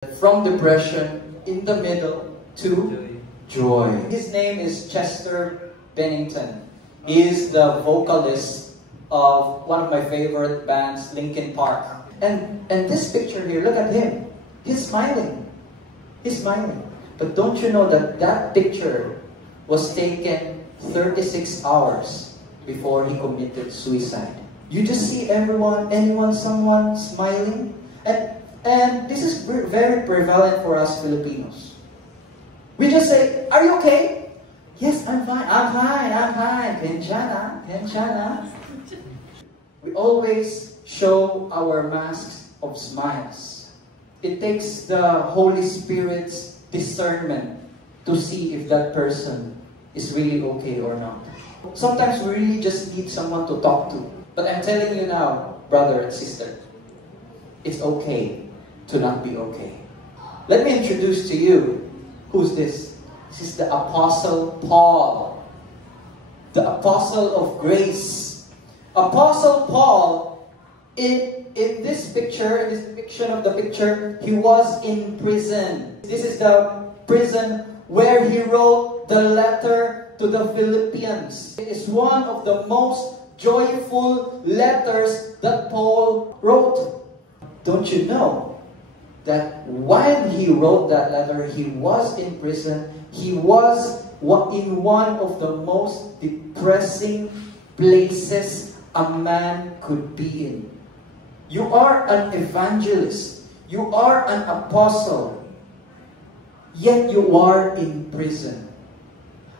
From depression in the middle to joy. His name is Chester Bennington. He is the vocalist of one of my favorite bands, Linkin Park. And this picture here, look at him. He's smiling. He's smiling. But don't you know that that picture was taken 36 hours before he committed suicide? You just see someone smiling. And this is very prevalent for us Filipinos. We just say, "Are you okay?" "Yes, I'm fine. I'm fine. Kenchana. We always show our masks of smiles. It takes the Holy Spirit's discernment to see if that person is really okay or not. Sometimes we really just need someone to talk to. But I'm telling you now, brother and sister, it's okay to not be okay. Let me introduce to you, who's this? This is the Apostle Paul, the Apostle of Grace. Apostle Paul, in this picture, in this depiction of the picture, he was in prison. This is the prison where he wrote the letter to the Philippians. It is one of the most joyful letters that Paul wrote. Don't you know that while he wrote that letter, he was in prison, he was in one of the most depressing places a man could be in. You are an evangelist, you are an apostle, yet you are in prison.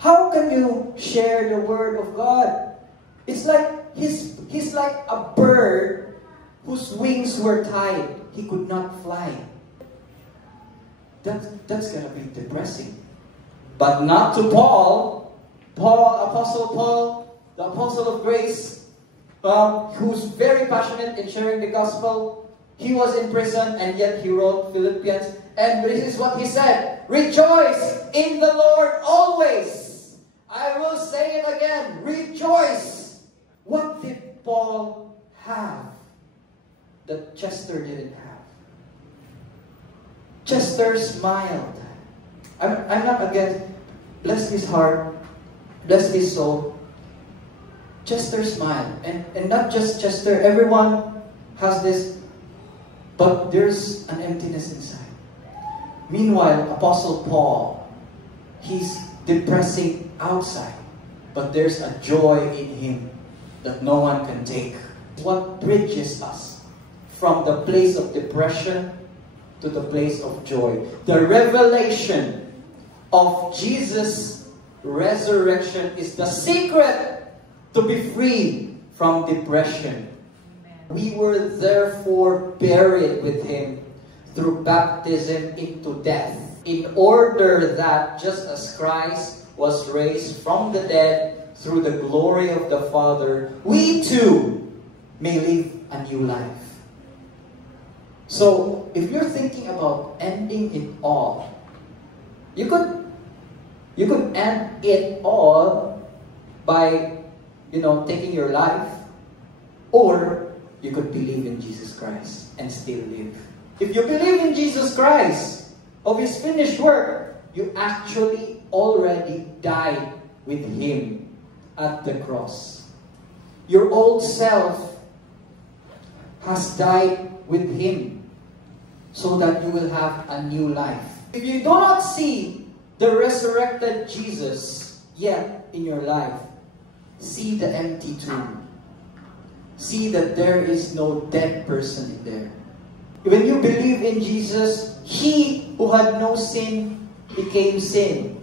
How can you share the word of God? It's like he's like a bird whose wings were tied. He could not fly. That's gonna be depressing. But not to Paul. Apostle Paul, the Apostle of Grace, who's very passionate in sharing the gospel. He was in prison and yet he wrote Philippians. And this is what he said: "Rejoice in the Lord always." I will say it again, rejoice. What did Paul have that Chester didn't have? Chester smiled. I'm not against, bless his heart, bless his soul. Chester smiled. And not just Chester, everyone has this, but there's an emptiness inside. Meanwhile, Apostle Paul, he's depressing outside, but there's a joy in him that no one can take. What bridges us from the place of depression to the place of joy? The revelation of Jesus' resurrection is the secret to be free from depression. Amen. We were therefore buried with him through baptism into death, in order that just as Christ was raised from the dead through the glory of the Father, we too may live a new life. So, if you're thinking about ending it all, you could end it all by, taking your life, or you could believe in Jesus Christ and still live. If you believe in Jesus Christ, of His finished work, you actually already died with Him at the cross. Your old self has died with Him, so that you will have a new life. If you do not see the resurrected Jesus yet in your life, see the empty tomb. See that there is no dead person in there. When you believe in Jesus, He who had no sin became sin,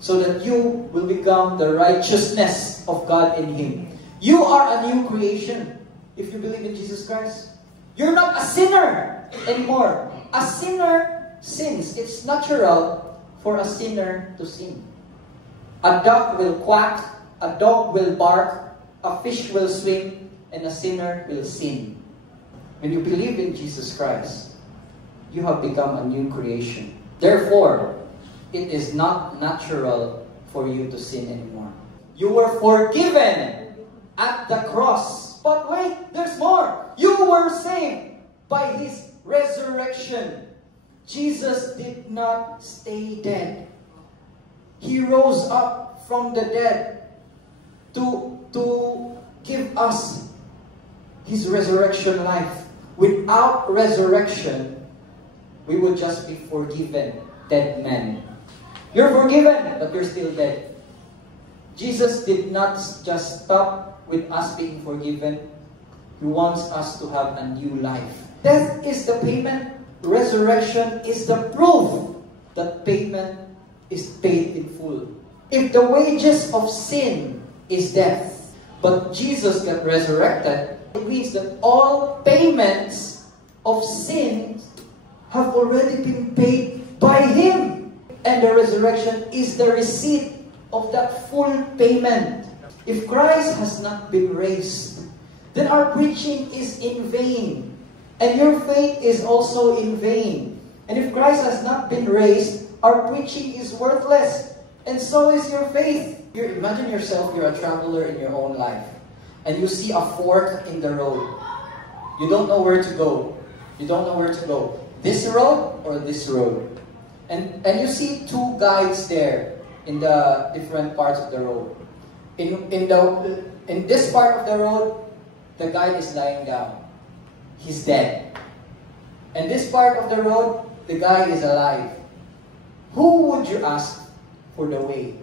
so that you will become the righteousness of God in Him. You are a new creation if you believe in Jesus Christ. You're not a sinner anymore. A sinner sins. It's natural for a sinner to sin. A duck will quack, a dog will bark, a fish will swim, and a sinner will sin. When you believe in Jesus Christ, you have become a new creation. Therefore, it is not natural for you to sin anymore. You were forgiven at the cross. But wait, there's more. You were saved by His resurrection Jesus did not stay dead. He rose up from the dead to give us His resurrection life. Without resurrection, we would just be forgiven, dead men. You're forgiven, but you're still dead. Jesus did not just stop with us being forgiven. He wants us to have a new life. Death is the payment. Resurrection is the proof that payment is paid in full. If the wages of sin is death, but Jesus got resurrected, it means that all payments of sin have already been paid by Him. And the resurrection is the receipt of that full payment. If Christ has not been raised, then our preaching is in vain. And your faith is also in vain. And if Christ has not been raised, our preaching is worthless. And so is your faith. Imagine yourself, you're a traveler in your own life. And you see a fork in the road. You don't know where to go. You don't know where to go. This road or this road. And you see two guides there in the different parts of the road. In this part of the road, the guide is lying down. He's dead. And this part of the road, the guy is alive. Who would you ask for the way?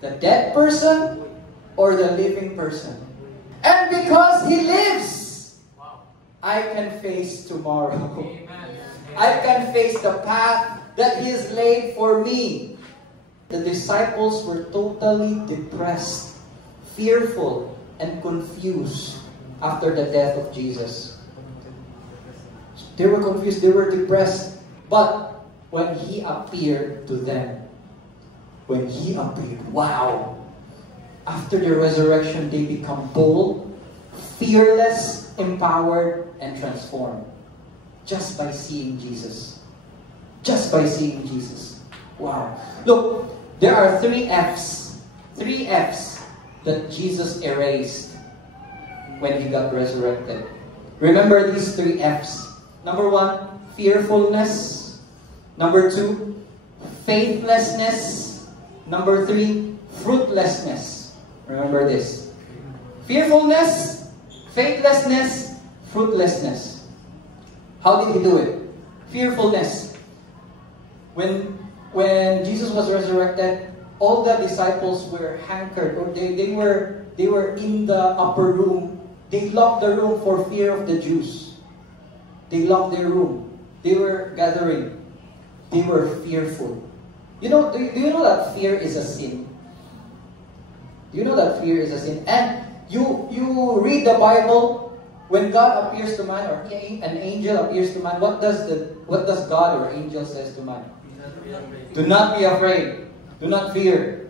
The dead person or the living person? And because He lives, I can face tomorrow. I can face the path that He has laid for me. The disciples were totally depressed, fearful, and confused after the death of Jesus. They were confused, they were depressed. But when He appeared to them, wow! After the resurrection, they become bold, fearless, empowered, and transformed. Just by seeing Jesus. Just by seeing Jesus. Wow. Look, there are 3 F's. 3 F's that Jesus erased when He got resurrected. Remember these 3 F's. Number 1, fearfulness. Number 2, faithlessness. Number 3, fruitlessness. Remember this. Fearfulness, faithlessness, fruitlessness. How did He do it? Fearfulness. When Jesus was resurrected, all the disciples were hankered, or they were in the upper room. They locked the room for fear of the Jews. They locked their room. They were gathering. They were fearful. Do you know that fear is a sin? Do you know that fear is a sin? And you read the Bible, when God appears to man, or an angel appears to man, what does God or angel says to man? Do not be afraid. Do not fear.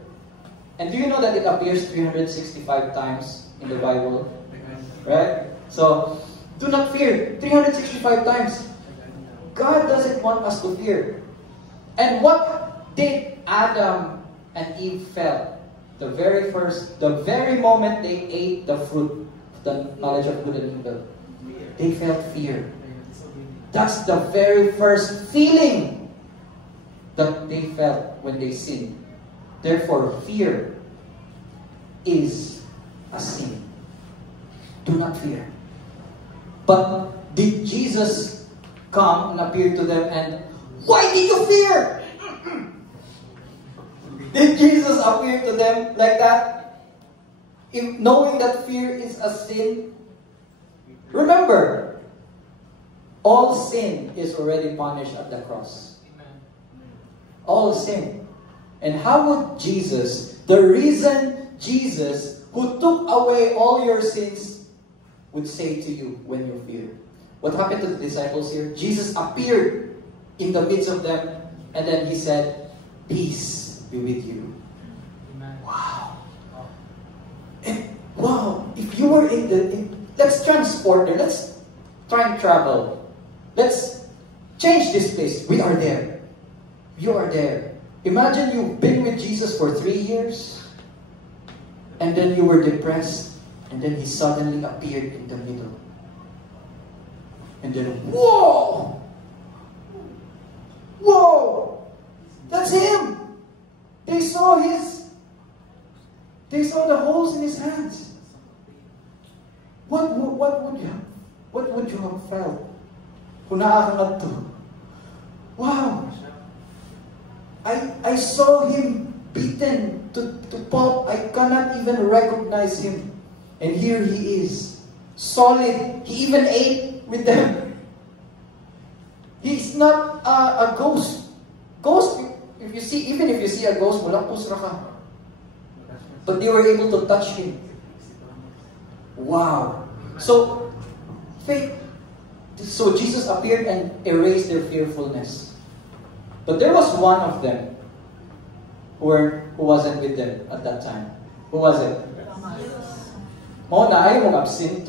And do you know that it appears 365 times in the Bible? Right? So, do not fear. 365 times. God doesn't want us to fear. And what did Adam and Eve felt? The very moment they ate the fruit, the knowledge of good and evil, they felt fear. That's the very first feeling that they felt when they sinned. Therefore, fear is a sin. Do not fear. But did Jesus come and appear to them and, why did you fear? Did Jesus appear to them like that? Knowing that fear is a sin? Remember, all sin is already punished at the cross. All sin. And how would Jesus, the reason Jesus, who took away all your sins, would say to you when you fear? What happened to the disciples here? Jesus appeared in the midst of them, and then He said, peace be with you. Amen. Wow. And wow, if you were let's transport there, let's try and travel. Let's change this place. We are there. You are there. Imagine you've been with Jesus for 3 years, and then you were depressed, and then He suddenly appeared in the middle. And then, whoa! they saw the holes in his hands. What would you have felt? Kung nakakagat to. Wow! I saw him beaten to pulp. I cannot even recognize him. And here he is. Solid. He even ate with them. He's not a ghost. Ghost, if you see, even if you see a ghost, mulapos ra ka. But they were able to touch him. Wow. So, faith. So Jesus appeared and erased their fearfulness. But there was one of them who wasn't with them at that time. Who was it? Oh, na ayaw mong absent.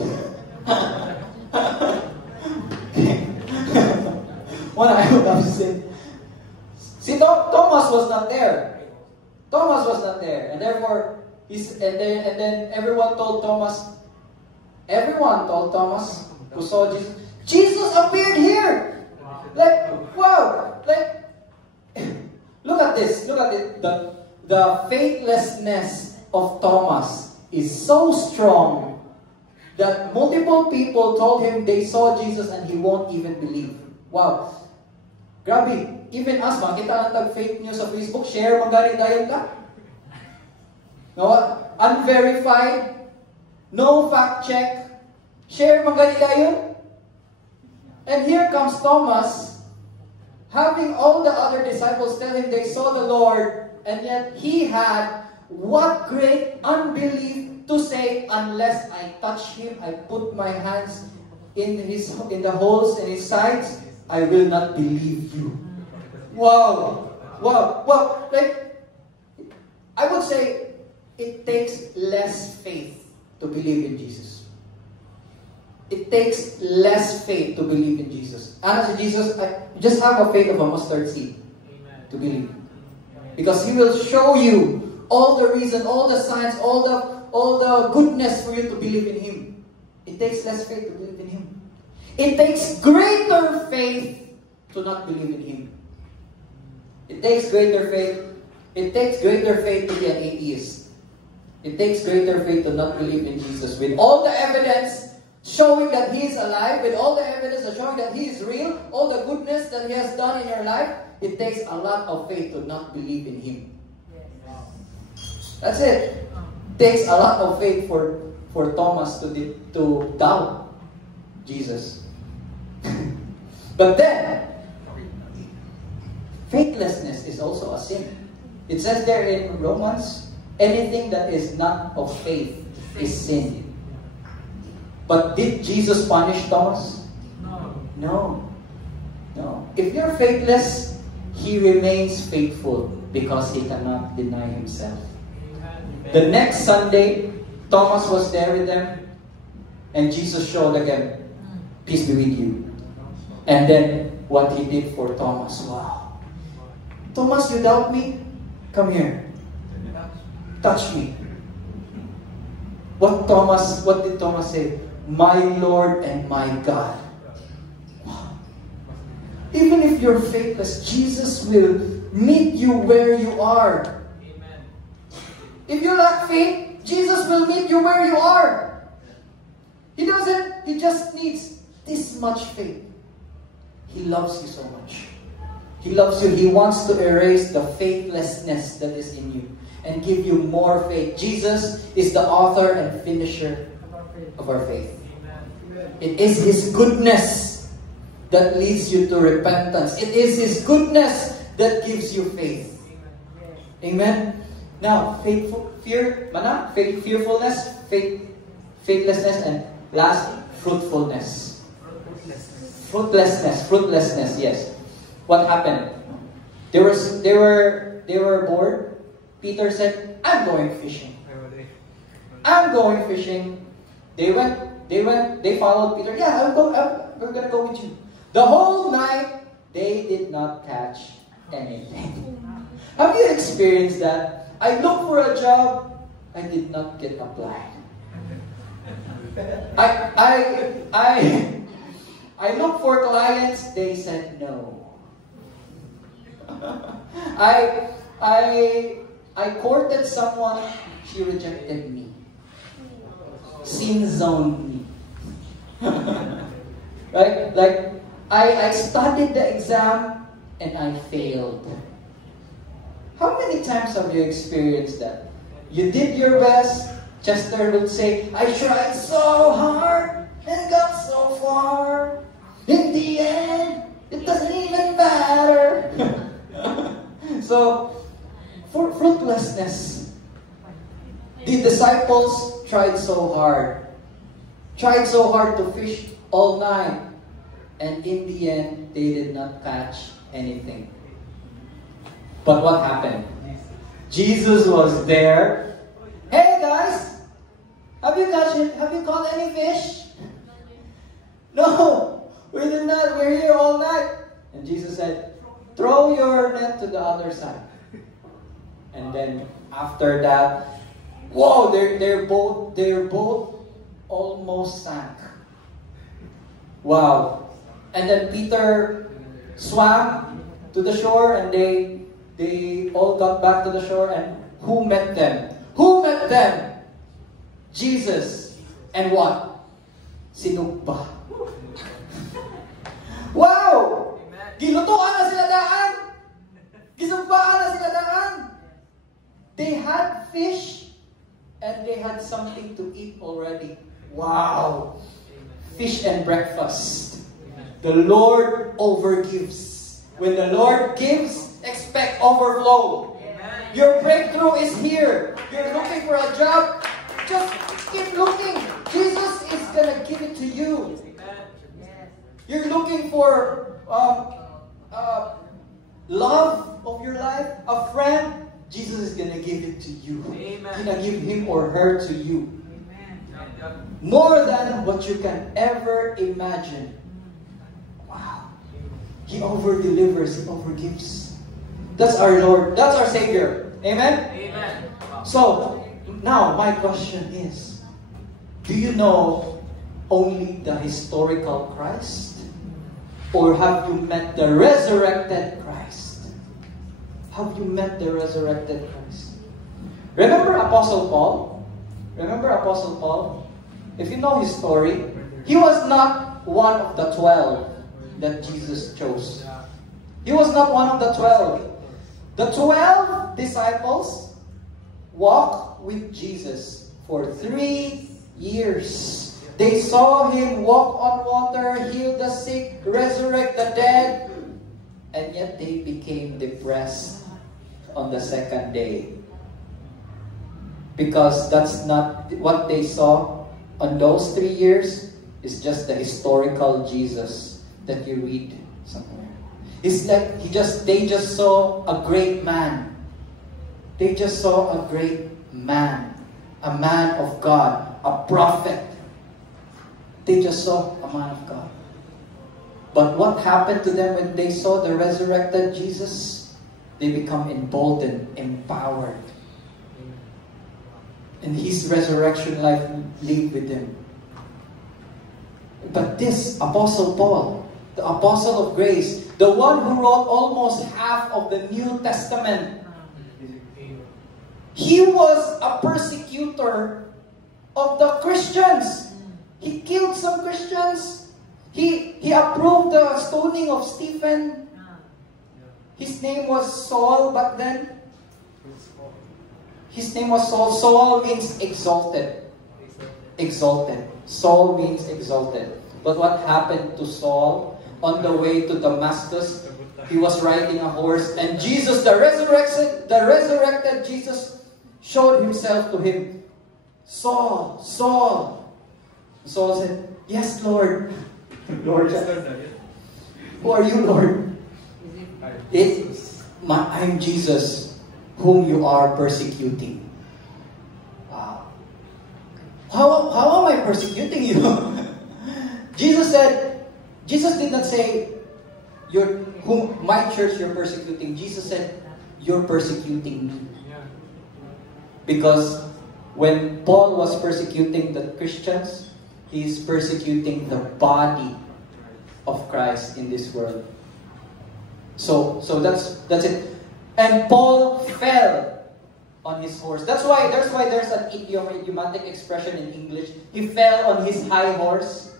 Oh, na ayaw mong absent. See, Thomas was not there. Thomas was not there, and therefore and then everyone told Thomas. Everyone told Thomas who saw Jesus. Jesus appeared here. Like, wow. Like, look at this. Look at it. The faithlessness of Thomas is so strong that multiple people told him they saw Jesus and he won't even believe. Wow. Grabe. Even us, makita lang tag-fake news sa Facebook, share, magari-dayon ka. No? Unverified. No fact check. Share, magari-dayon. And here comes Thomas, having all the other disciples tell him they saw the Lord, and yet he had what great unbelief to say, unless I touch him, I put my hands in the holes in his sides, I will not believe you. Wow. Wow. Well, like, I would say it takes less faith to believe in Jesus. It takes less faith to believe in Jesus. Honestly, Jesus, just have a faith of a mustard seed to believe. Because He will show you all the reason, all the signs, all the goodness for you to believe in Him. It takes less faith to believe in Him. It takes greater faith to not believe in Him. It takes greater faith. It takes greater faith to be an atheist. It takes greater faith to not believe in Jesus. With all the evidence showing that He is alive, with all the evidence showing that He is real, all the goodness that He has done in your life, it takes a lot of faith to not believe in Him. That's it. It takes a lot of faith for Thomas to doubt Jesus. But then, faithlessness is also a sin. It says there in Romans, anything that is not of faith is sin. But did Jesus punish Thomas? No. No. If you're faithless, He remains faithful because He cannot deny Himself. The next Sunday, Thomas was there with them, and Jesus showed again, peace be with you. And then what He did for Thomas, wow. Thomas, you doubt me? Come here. Touch me. What did Thomas say? My Lord and my God. Wow. Even if you're faithless, Jesus will meet you where you are. Amen. If you lack faith, Jesus will meet you where you are. He just needs this much faith. He loves you so much. He loves you. He wants to erase the faithlessness that is in you and give you more faith. Jesus is the author and finisher of our faith. It is His goodness that leads you to repentance. It is His goodness that gives you faith. Amen. Now, fearfulness, faithlessness, and last, fruitfulness. Fruitlessness. Yes. What happened? They were bored. Peter said, "I'm going fishing." I'm going fishing. They followed Peter. Yeah, we're going to go with you. The whole night, they did not catch anything. Have you experienced that? I looked for a job, I did not get applied. I looked for clients, they said no. I courted someone, She rejected me. Sin zoned me. Right? Like, I studied the exam and I failed. How many times have you experienced that? You did your best. Chester would say, I tried so hard and got so far. In the end, it doesn't even matter. So, for fruitlessness, the disciples tried so hard. Tried so hard to fish all night. And in the end, they did not catch anything. But what happened? Jesus was there. Hey guys, have you caught any fish? No, we did not. We're here all night. And Jesus said, throw your net to the other side. And then after that, whoa, their boat almost sank. Wow. And then Peter swam to the shore, and they all got back to the shore, and who met them? Who met them? Jesus. And what? Sinugba. Wow! Gilutuan na sila daan! Gisugbaan na sila daan! They had fish, and they had something to eat already. Wow! Fish and breakfast. The Lord overgives. When the Lord gives, expect overflow. Your breakthrough is here. You're looking for a job, just keep looking. Jesus is gonna give it to you. You're looking for love of your life, a friend, Jesus is gonna give it to you. He's gonna give him or her to you. More than what you can ever imagine. Wow. He over-delivers, He over-gives. That's our Lord. That's our Savior. Amen? Amen. So, now my question is, do you know only the historical Christ? Or have you met the resurrected Christ? Have you met the resurrected Christ? Remember Apostle Paul? Remember Apostle Paul? If you know his story, he was not one of the 12 that Jesus chose. He was not one of the 12. The 12 disciples walked with Jesus for 3 years. They saw him walk on water, heal the sick, resurrect the dead, and yet they became depressed on the second day. Because that's not what they saw on those 3 years. It's just the historical Jesus that you read somewhere. It's like they just saw a great man. They just saw a great man. A man of God. A prophet. They just saw a man of God. But what happened to them when they saw the resurrected Jesus? They become emboldened, empowered. And his resurrection life lived with them. But this Apostle Paul, the apostle of grace, the one who wrote almost half of the New Testament, he was a persecutor of the Christians. He killed some Christians. He approved the stoning of Stephen. His name was Saul back then. His name was Saul. Saul means exalted. Exalted. Saul means exalted. But what happened to Saul? On the way to Damascus, he was riding a horse, and Jesus, the resurrected Jesus, showed himself to him. Saul, Saul. Saul said, "Yes, Lord." Lord, who are you, Lord? I'm Jesus, whom you are persecuting. Wow. How am I persecuting you? Jesus did not say, my church you're persecuting. Jesus said, you're persecuting me. Because when Paul was persecuting the Christians, he's persecuting the body of Christ in this world. So that's it. And Paul fell. on his horse. That's why there's an idiomatic expression in English. He fell on his high horse.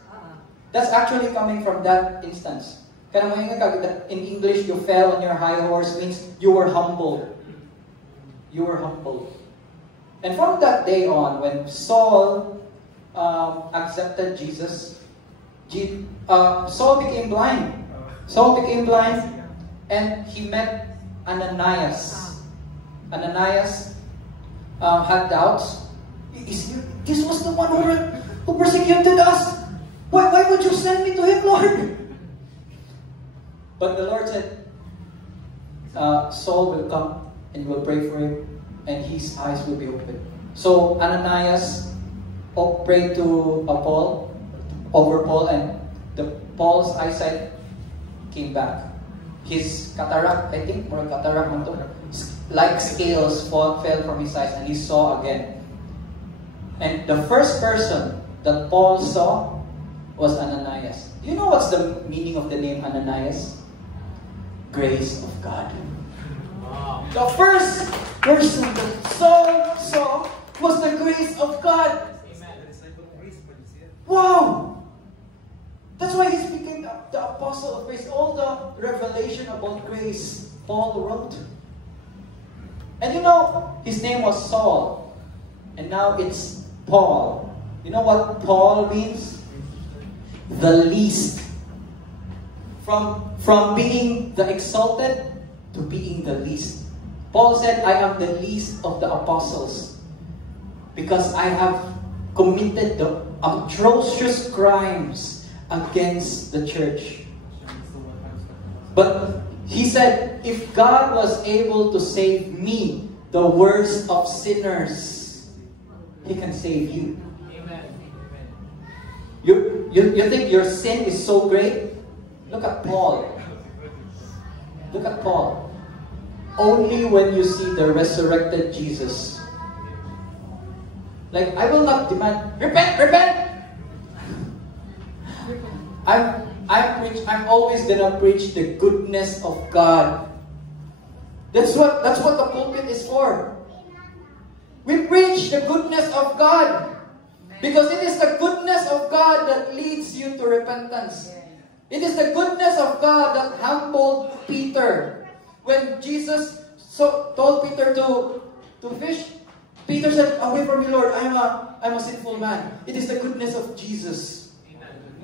That's actually coming from that instance. In English, you fell on your high horse means you were humbled. You were humbled. And from that day on, when Saul accepted Jesus, Saul became blind. Saul became blind, and he met Ananias. Ananias had doubts. This was the one who persecuted us. Why would you send me to him, Lord? But the Lord said, Saul will come and you will pray for him, and his eyes will be open. So Ananias prayed to Paul, over Paul, and Paul's eyesight came back. His cataract, I think, more cataract, like scales fell from his eyes, and he saw again. And the first person that Paul saw was Ananias. Do you know what's the meaning of the name Ananias? Grace of God. Wow. The first person that Saul saw was the grace of God. Wow! That's why he became the apostle of grace. All the revelation about grace, Paul wrote. And you know, his name was Saul. And now it's Paul. You know what Paul means? The least. From being the exalted to being the least. Paul said, I am the least of the apostles because I have committed the atrocious crimes against the church. But he said, if God was able to save me, the worst of sinners, He can save you. Amen. You think your sin is so great? Look at Paul. Look at Paul. Only when you see the resurrected Jesus. Like, I will not demand, repent! I'm always gonna preach the goodness of God. That's what the pulpit is for. We preach the goodness of God. Because it is the goodness of God that leads you to repentance. It is the goodness of God that humbled Peter. When Jesus told Peter to fish, Peter said, away from me, Lord, I'm a sinful man. It is the goodness of Jesus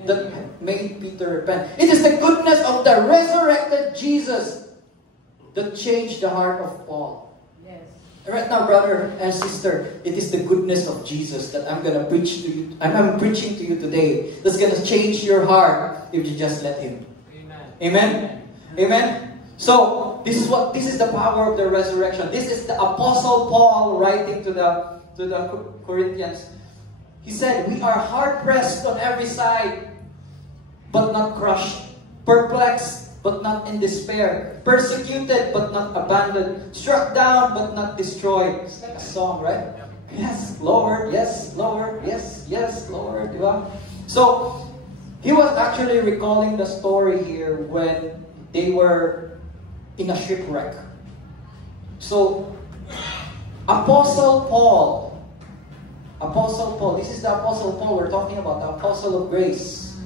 that made Peter repent. It is the goodness of the resurrected Jesus that changed the heart of Paul. Yes. Right now, brother and sister, it is the goodness of Jesus that I'm going to preach to you. I'm preaching to you today. That's going to change your heart if you just let Him. Amen. Amen. Amen. So this is the power of the resurrection. This is the Apostle Paul writing to the Corinthians. He said, we are hard pressed on every side, but not crushed, perplexed, but not in despair, persecuted, but not abandoned, struck down, but not destroyed. It's like a song, right? Yes, Lord, yes, Lord, yes, yes, Lord. So he was actually recalling the story here when they were in a shipwreck. So Apostle Paul, this is the Apostle Paul we're talking about, the Apostle of Grace.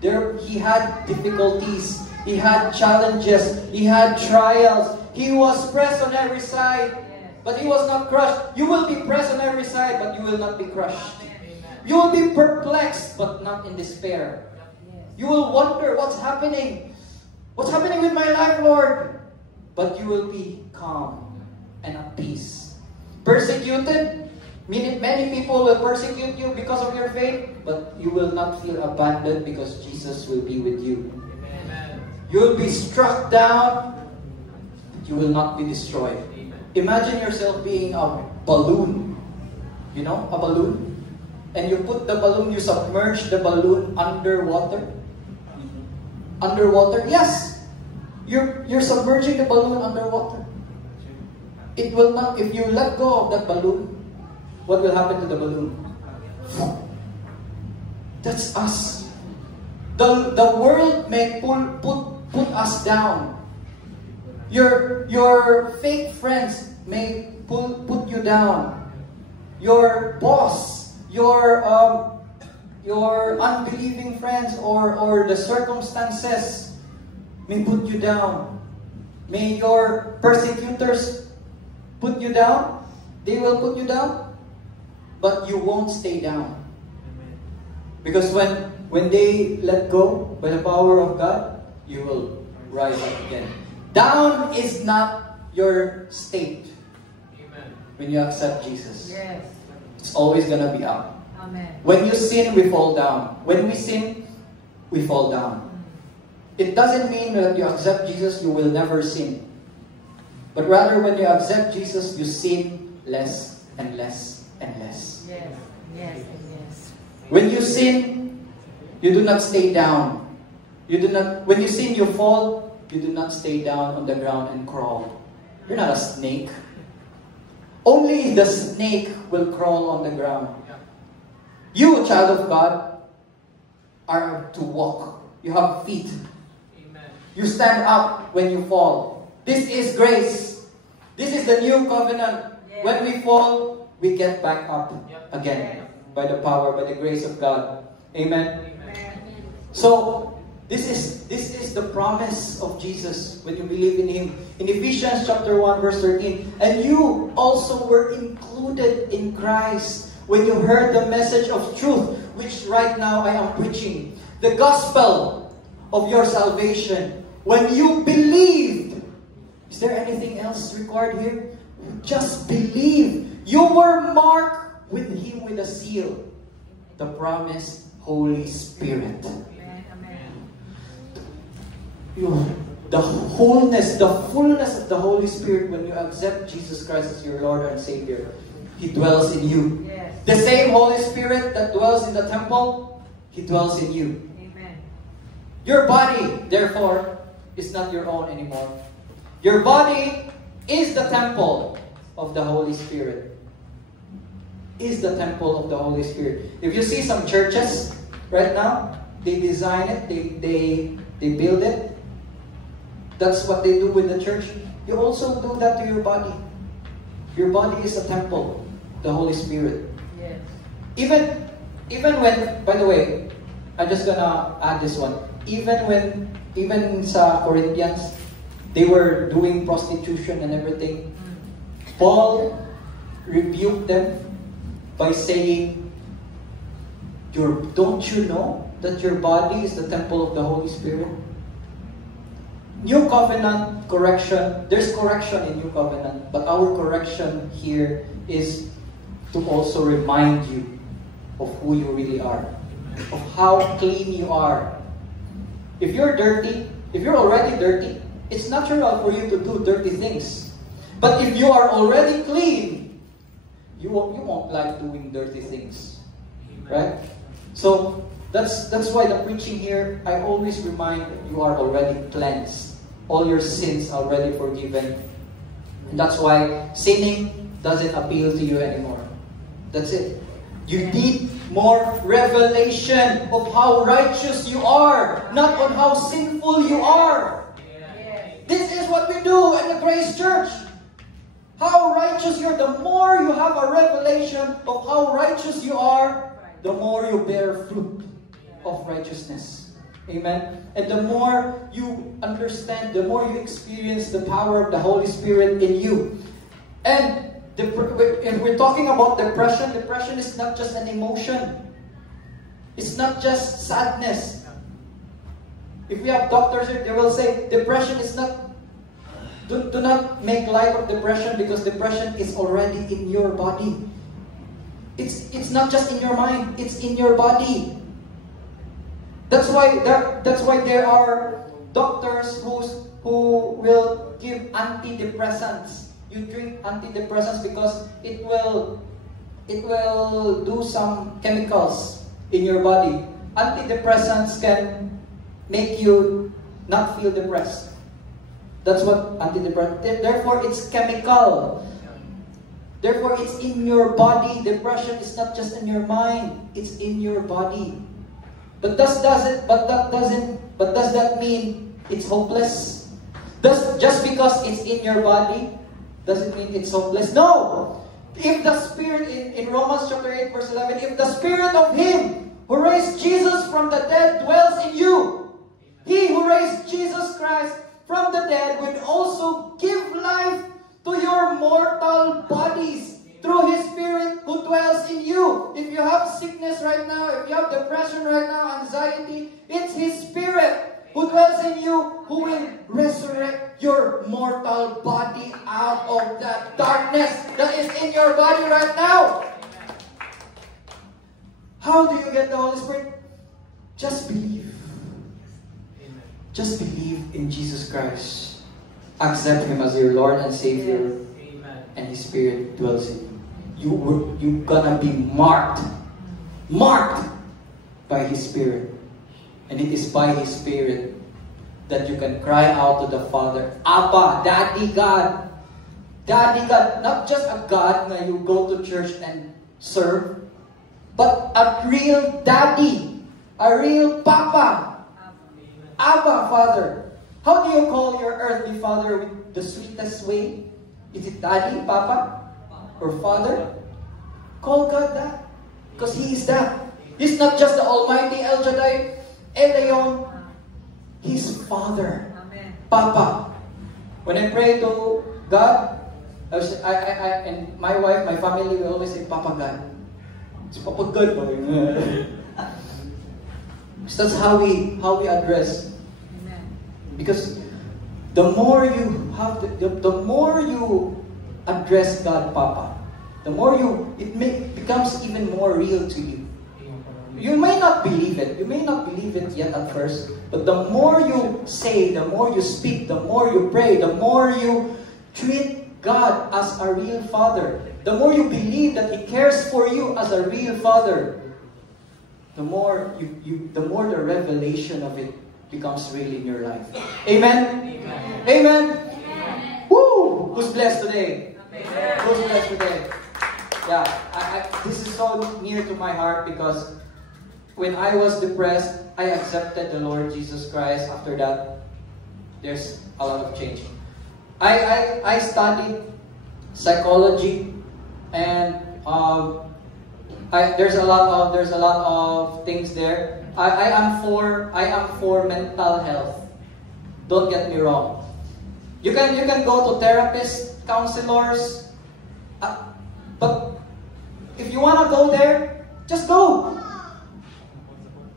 There, he had difficulties, he had challenges, he had trials. He was pressed on every side, but he was not crushed. You will be pressed on every side, but you will not be crushed. You will be perplexed, but not in despair. You will wonder, what's happening? What's happening with my life, Lord? But you will be calm and at peace. Persecuted, many people will persecute you because of your faith, but you will not feel abandoned because Jesus will be with you. Amen. You will be struck down, but you will not be destroyed. Amen. Imagine yourself being a balloon. You know, a balloon? And you put the balloon, you submerge the balloon underwater. Underwater? Yes! You're submerging the balloon underwater. It will not, if you let go of that balloon, what will happen to the balloon? That's us. The world may put us down. Your fake friends may put you down. Your boss, your unbelieving friends, or the circumstances may put you down. May your persecutors put you down. They will put you down, but you won't stay down. Because when they let go by the power of God, you will rise up again. Down is not your state. Amen. When you accept Jesus. Yes. It's always going to be up. Amen. When you sin, we fall down. When we sin, we fall down. It doesn't mean that you accept Jesus, you will never sin. But rather, when you accept Jesus, you sin less and less and less. Yes, yes, yes. When you sin, you do not stay down. You do not. When you sin, you fall. You do not stay down on the ground and crawl. You're not a snake. Only the snake will crawl on the ground. You, child of God, are to walk. You have feet. Amen. You stand up when you fall. This is grace. This is the new covenant. Yeah. When we fall, we get back up again by the power, by the grace of God. Amen. Amen. So, this is the promise of Jesus when you believe in Him. In Ephesians chapter 1 verse 13, and you also were included in Christ when you heard the message of truth, which right now I am preaching. The gospel of your salvation. When you believed. Is there anything else required here? Just believe. You were marked with Him with a seal. The promised Holy Spirit. The wholeness, the fullness of the Holy Spirit when you accept Jesus Christ as your Lord and Savior. He dwells in you. Yes. The same Holy Spirit that dwells in the temple, He dwells in you. Amen. Your body, therefore, is not your own anymore. Your body is the temple of the Holy Spirit. Is the temple of the Holy Spirit. If you see some churches right now, they design it, they build it. That's what they do with the church. You also do that to your body. Your body is a temple, the Holy Spirit. Yes. Even when, by the way, I'm just gonna add this one. Even sa Corinthians, they were doing prostitution and everything. Paul rebuked them by saying, don't you know that your body is the temple of the Holy Spirit? New covenant correction, there's correction in new covenant, but our correction here is to also remind you of who you really are, of how clean you are. If you're dirty, if you're already dirty, it's natural for you to do dirty things. But if you are already clean, you won't like doing dirty things, right? So that's why the preaching here, I always remind you are already cleansed. All your sins are already forgiven. And that's why sinning doesn't appeal to you anymore. That's it. You need more revelation of how righteous you are, not on how sinful you are. This is what we do in the Grace Church. How righteous you are. The more you have a revelation of how righteous you are, the more you bear fruit of righteousness. Amen. And the more you understand, the more you experience the power of the Holy Spirit in you. And if we're talking about depression, depression is not just an emotion. It's not just sadness. If we have doctors here, they will say depression is not. Do not make light of depression, because depression is already in your body. It's not just in your mind. It's in your body. That's why there are doctors who will give antidepressants. You drink antidepressants because it will do some chemicals in your body. Antidepressants can make you not feel depressed. That's what antidepressant. Therefore, it's chemical. Therefore, it's in your body. Depression is not just in your mind; it's in your body. But does that mean it's hopeless? Just because it's in your body, doesn't mean it's hopeless. No! If the Spirit, in Romans chapter 8 verse 11, if the Spirit of Him who raised Jesus from the dead dwells in you, He who raised Jesus Christ from the dead will also give life to your mortal bodies through His Spirit who dwells in you. If you have sickness right now, if you have depression right now, anxiety, it's His Spirit who dwells in you who will resurrect your mortal body out of that darkness that is in your body right now. How do you get the Holy Spirit? Just believe. Just believe in Jesus Christ. Accept Him as your Lord and Savior. And His Spirit dwells in you. You're gonna be marked by His Spirit. And it is by His Spirit that you can cry out to the Father, Abba, Daddy God. Daddy God. Not just a God na you go to church and serve, but a real Daddy. A real Papa. Abba, Father. How do you call your earthly father with the sweetest way? Is it Daddy, Papa, or Father? Call God that. Because He is that. He's not just the Almighty El Shaddai, Elyon. He's Father. Amen. Papa. When I pray to God, and my wife, my family, we always say, Papa God. It's Papa God. So that's how we address. Amen. Because the more you have, the more you address God, Papa, the more it becomes even more real to you. You may not believe it. You may not believe it yet at first. But the more you say, the more you speak, the more you pray, the more you treat God as a real Father, the more you believe that He cares for you as a real Father, the more the revelation of it becomes real in your life. Amen? Amen? Amen? Amen. Woo! Who's blessed today? Amen. Who's blessed today? Yeah, this is so near to my heart because when I was depressed, I accepted the Lord Jesus Christ. After that, there's a lot of change. I studied psychology, and there's a lot of things there. I am for mental health. Don't get me wrong. You can go to therapists, counselors, but if you want to go there, just go.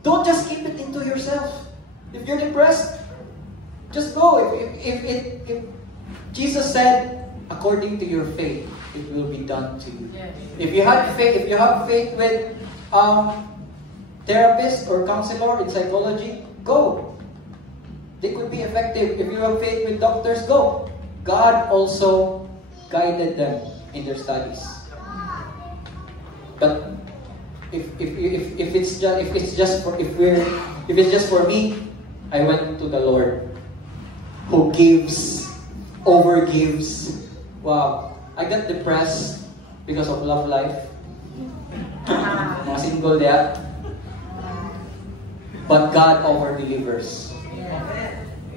Don't just keep it into yourself. If you're depressed, just go. If Jesus said, according to your faith, it will be done to you. Yes. If you have faith with therapist or counselor in psychology, go. They could be effective. If you have faith with doctors, go. God also guided them in their studies. But if it's just for me, I went to the Lord, who gives, overgives. Wow, I got depressed because of love life. Mga single there. But God over delivers.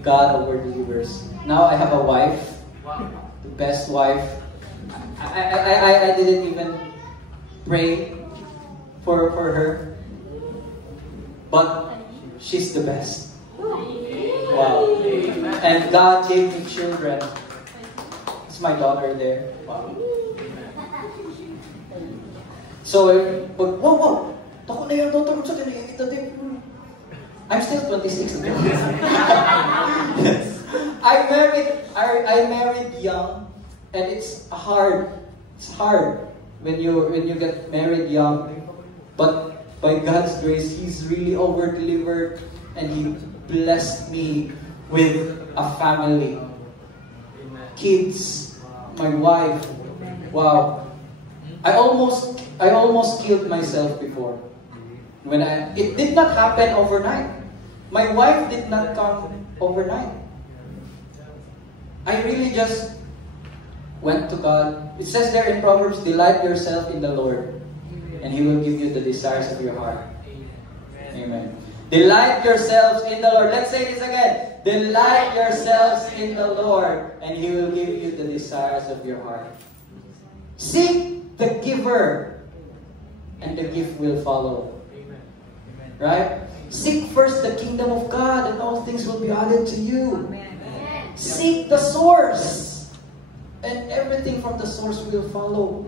God over delivers. Now I have a wife, the best wife. I didn't even pray for her, but she's the best. Wow. And God gave me children. It's my daughter there. Wow. So, whoa. I'm still 26. I married young, and it's hard. It's hard when you get married young. But by God's grace, He's really over-delivered, and He blessed me with a family. Kids, my wife. Wow. I almost killed myself before. It did not happen overnight. My wife did not come overnight. I really just went to God. It says there in Proverbs, delight yourself in the Lord, and He will give you the desires of your heart. Amen. Delight yourselves in the Lord. Let's say this again. Delight yourselves in the Lord, and He will give you the desires of your heart. Seek the giver, and the gift will follow. Right? Seek first the kingdom of God, and all things will be added to you. Seek the source, and everything from the source will follow.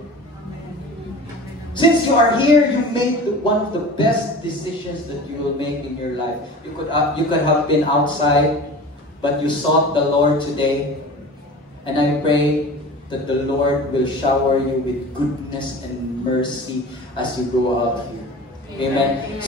Since you are here, you made one of the best decisions that you will make in your life. You could have been outside, but you sought the Lord today. And I pray that the Lord will shower you with goodness and mercy as you go out here. Amen.